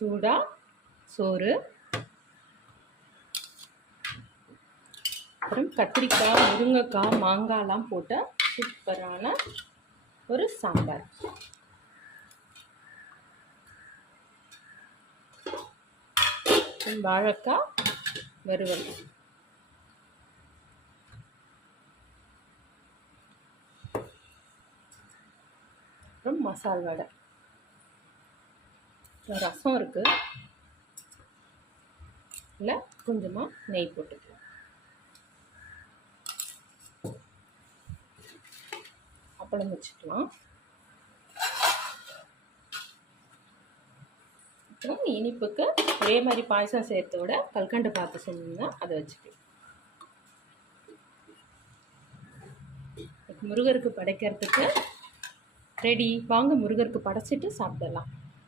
சூடாக சோறு, அப்புறம் கத்திரிக்காய், முருங்கைக்காய், மாங்காய்லாம் போட்ட சூப்பரான ஒரு சாம்பார். வாழைக்காய் வறுவல், அப்புறம் மசால் வடை, ரசம் இருக்குது. இல்லை கொஞ்சமாக நெய் போட்டுக்கலாம். அப்பளம் வச்சுக்கலாம். அப்புறம் இனிப்புக்கு அதே மாதிரி பாயசம் சேர்த்தோட கல்கண்டு பாத்து செஞ்சோம்னா அதை வச்சுக்கலாம். முருகருக்கு படைக்கிறதுக்கு ரெடி. வாங்க முருகருக்கு படைச்சிட்டு சாப்பிடலாம்.